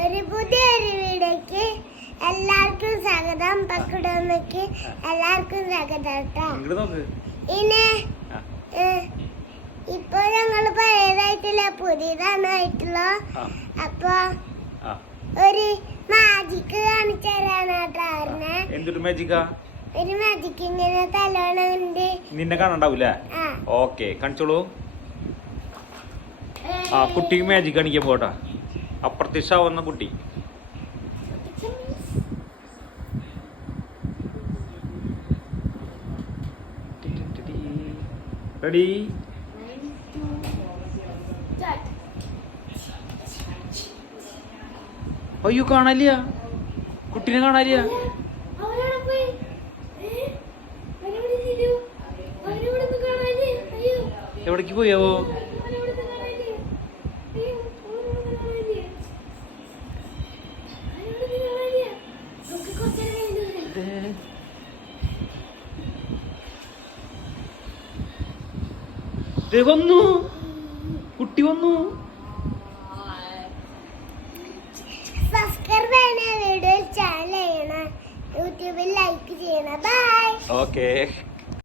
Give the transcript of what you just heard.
ഒരു പുതിയൊരു വീഡിയോക്ക് എല്ലാവർക്കും സ്വാഗതം. പക്കുടമ്മക്ക് എല്ലാവർക്കും സ്വാഗതം കേട്ടോ. ഇനി ഇപ്പൊ ഞങ്ങള് പഴയതായിട്ടില്ല, പുതിയതാണ് ആയിട്ടുള്ള. അപ്പൊ ഒരു മാജിക് കാണിച്ചു തരാണ് കേട്ടോ. എന്തൊരു മാജിക്കാ? ഒരു മാജിക് ഇങ്ങനെ തലോണുണ്ട്. നിന്നെ കാണണ്ടാവൂല? ഓക്കെ, കാണിച്ചോളൂ. ആ കുട്ടിക്ക് മാജിക് കാണിക്കാൻ പോട്ടാ. അപ്രത്യക്ഷാവുന്ന കുട്ടി. റെഡി? അയ്യോ, കാണാനില്ല, കുട്ടീനെ കാണാനില്ല. എവിടേക്ക് പോയാവോ? വന്നു, കുട്ടി വന്നു. സബ്സ്ക്രൈബ് ചെയ്യണ, വീഡിയോ ചാനൽ ചെയ്യണം, യൂട്യൂബിൽ ലൈക്ക് ചെയ്യണം. ബൈ. ഓക്കെ.